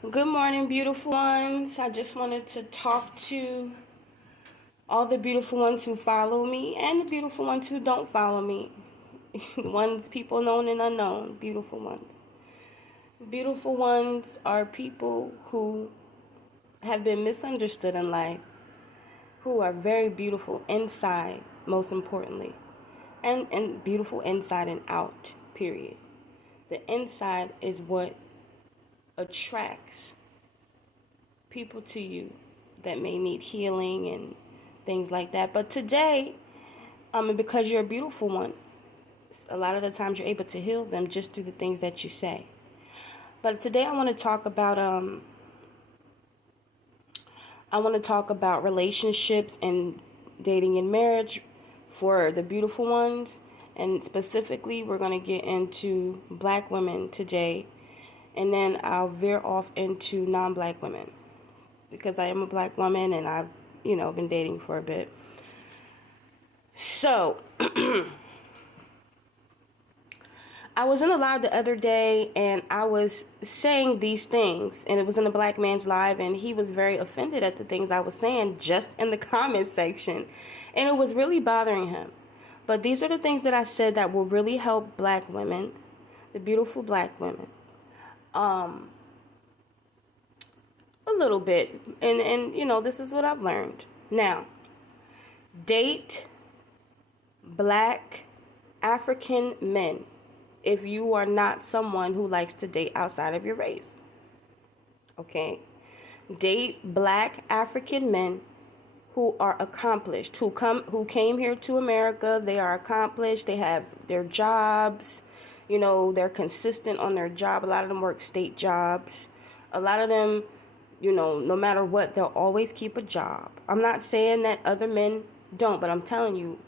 Good morning, beautiful ones. I just wanted to talk to all the beautiful ones who follow me and the beautiful ones who don't follow me. The ones, people known and unknown, beautiful ones. Beautiful ones are people who have been misunderstood in life, who are very beautiful inside, most importantly, and beautiful inside and out, period. The inside is what attracts people to you that may need healing and things like that. But today, because you're a beautiful one, a lot of the times you're able to heal them just through the things that you say. But today I want to talk about relationships and dating and marriage for the beautiful ones. And specifically, we're going to get into black women today. And then I'll veer off into non-black women, because I am a black woman and I've, been dating for a bit. So, I was in a live the other day and I was saying these things, and it was in a black man's live, and he was very offended at the things I was saying just in the comment section, and it was really bothering him. But these are the things that I said that will really help black women, the beautiful black women. A little bit, and this is what I've learned. Now, date black African men if you are not someone who likes to date outside of your race. Okay? Date black African men who are accomplished, who came here to America. They are accomplished, they have their jobs, they're consistent on their job. A lot of them work state jobs. A lot of them, no matter what, they'll always keep a job. I'm not saying that other men don't, but I'm telling you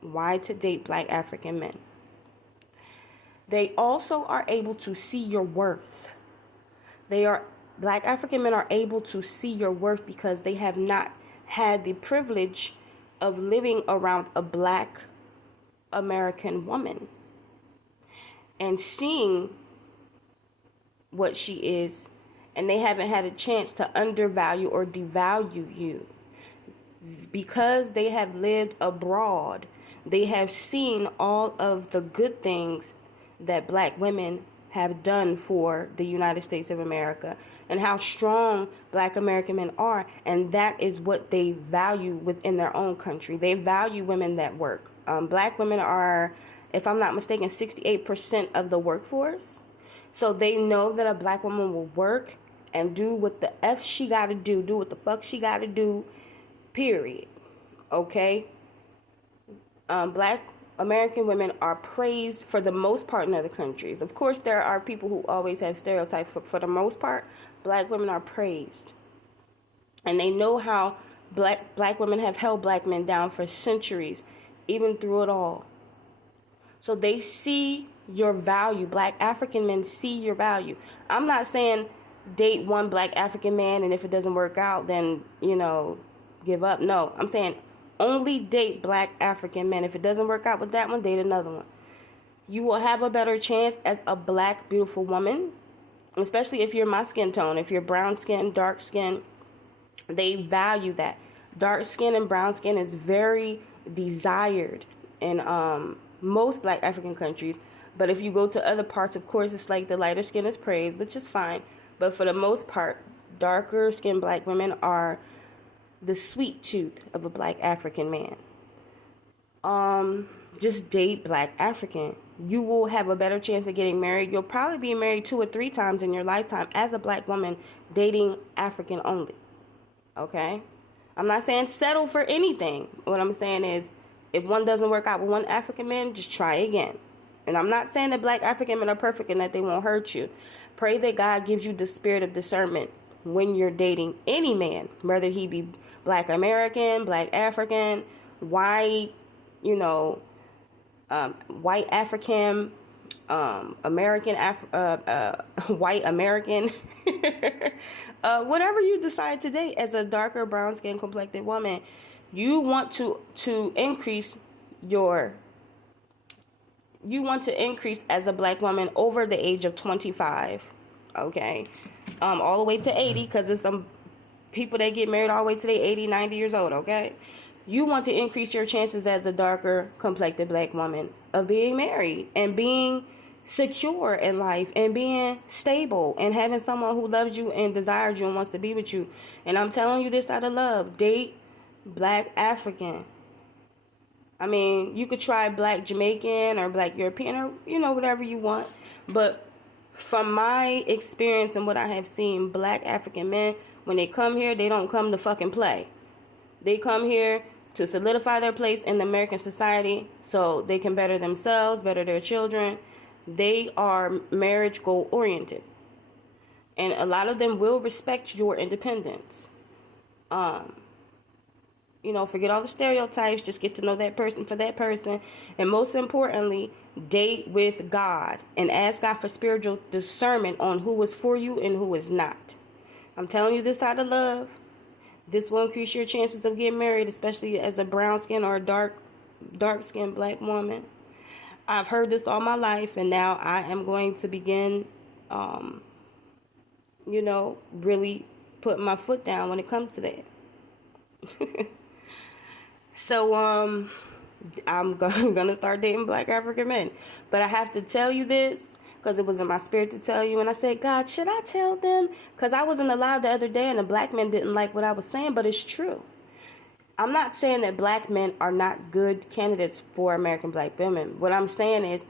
why to date black African men. They also are able to see your worth. Black African men are able to see your worth because they have not had the privilege of living around a black American woman and seeing what she is, and they haven't had a chance to undervalue or devalue you. Because they have lived abroad, they have seen all of the good things that black women have done for the United States of America and how strong black American men are, and that is what they value within their own country. They value women that work. Black women are, if I'm not mistaken, 68% of the workforce. So they know that a black woman will work and do what the F she gotta do what the fuck she gotta do, period. Okay? Black American women are praised for the most part in other countries. Of course, there are people who always have stereotypes, but for the most part, black women are praised. And they know how black women have held black men down for centuries, even through it all. So they see your value. Black African men see your value. I'm not saying date one black African man, and if it doesn't work out, then, give up. No, I'm saying only date black African men. If it doesn't work out with that one, date another one. You will have a better chance as a black, beautiful woman, especially if you're my skin tone. If you're brown skin, dark skin, they value that. Dark skin and brown skin is very desired in most black African countries. But if you go to other parts, of course, it's like the lighter skin is praised, which is fine. But for the most part, darker skinned black women are the sweet tooth of a black African man. Just date black African. You will have a better chance of getting married. You'll probably be married 2 or 3 times in your lifetime as a black woman dating African only. Okay? I'm not saying settle for anything. What I'm saying is, if one doesn't work out with one African man, just try again. And I'm not saying that black African men are perfect and that they won't hurt you. Pray that God gives you the spirit of discernment when you're dating any man, whether he be black American, black African, white, white African, American, white American, whatever you decide to date as a darker brown skin complected woman, you want to increase as a black woman over the age of 25. Okay? all the way to 80, because there's some people that get married all the way to they 80, 90 years old, okay? You want to increase your chances as a darker complected black woman of being married and being secure in life and being stable and having someone who loves you and desires you and wants to be with you. And I'm telling you this out of love. Date black African. I mean, you could try black Jamaican or black European or, whatever you want. But from my experience and what I have seen, black African men, when they come here, they don't come to fucking play. They come here to solidify their place in the American society so they can better themselves, better their children. They are marriage goal oriented. And a lot of them will respect your independence. Forget all the stereotypes. Just get to know that person for that person. And most importantly, date with God and ask God for spiritual discernment on who is for you and who is not. I'm telling you this out of love. This will increase your chances of getting married, especially as a brown skin or a dark skinned black woman. I've heard this all my life, and now I am going to begin, really putting my foot down when it comes to that. So, I'm gonna start dating black African men. But I have to tell you this, because it was in my spirit to tell you. And I said, God, should I tell them? Because I wasn't allowed the other day, and the black men didn't like what I was saying, but it's true. I'm not saying that black men are not good candidates for American black women. What I'm saying is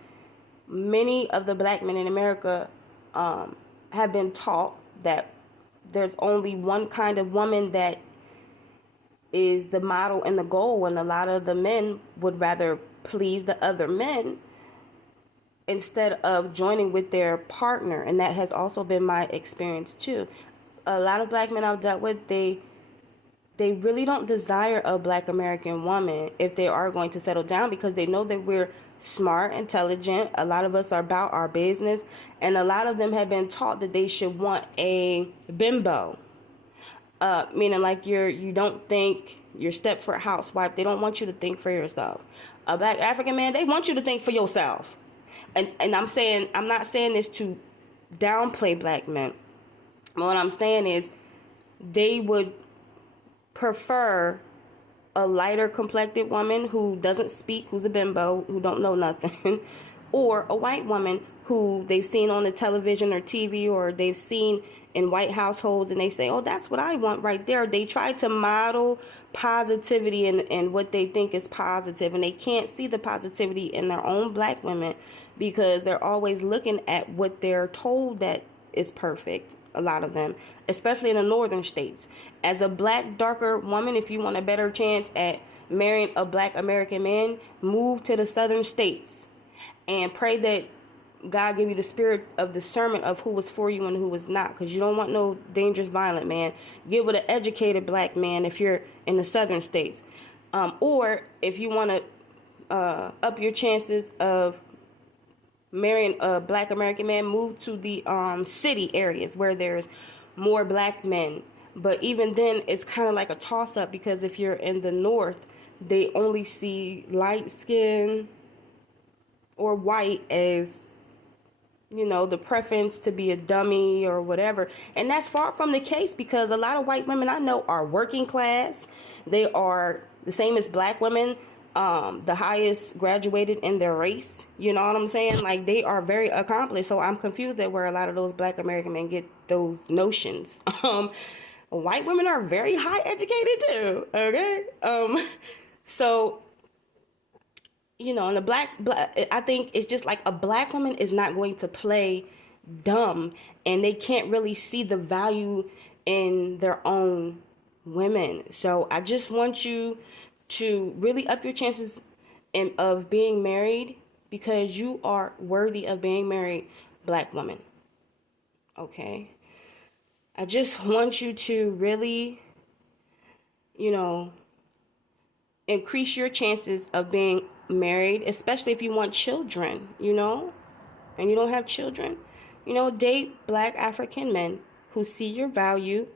many of the black men in America have been taught that there's only one kind of woman that is the model and the goal, and a lot of the men would rather please the other men instead of joining with their partner. And that has also been my experience too. A lot of black men I've dealt with, they really don't desire a black American woman if they are going to settle down, because they know that we're smart, intelligent. A lot of us are about our business, and a lot of them have been taught that they should want a bimbo. Meaning like you don't think you're Stepford housewife. They don't want you to think for yourself. A black African man, they want you to think for yourself. And I'm not saying this to downplay black men. What I'm saying is they would prefer a lighter complected woman who doesn't speak, who's a bimbo, who don't know nothing, or a white woman who they've seen on the television or TV, or they've seen in white households, and they say, oh, that's what I want right there. They try to model positivity and what they think is positive, and they can't see the positivity in their own black women because they're always looking at what they're told that is perfect. A lot of them, especially in the northern states. As a black, darker woman, if you want a better chance at marrying a black American man, move to the southern states and pray that God give you the spirit of discernment of who was for you and who was not, because you don't want no dangerous, violent man. Get with an educated black man if you're in the southern states. Or if you want to up your chances of marrying a black American man, move to the city areas where there's more black men. But even then, it's kind of like a toss-up, because if you're in the north, they only see light skin or white as, the preference to be a dummy or whatever. And that's far from the case, because a lot of white women I know are working class. They are the same as black women, the highest graduated in their race. You know what I'm saying? Like, they are very accomplished. So I'm confused at where a lot of those black American men get those notions. White women are very high educated too. Okay. So, and the black, I think it's just like a black woman is not going to play dumb, and they can't really see the value in their own women. So I just want you to really up your chances of being married, because you are worthy of being married, black woman. Okay? I just want you to really, increase your chances of being married, especially if you want children, and you don't have children. Date black African men who see your value,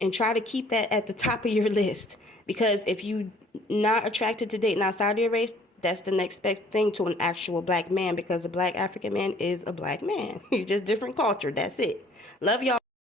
and try to keep that at the top of your list. Because if you not attracted to dating outside of your race, that's the next best thing to an actual black man, because a black African man is a black man. He's just different culture. That's it. Love y'all.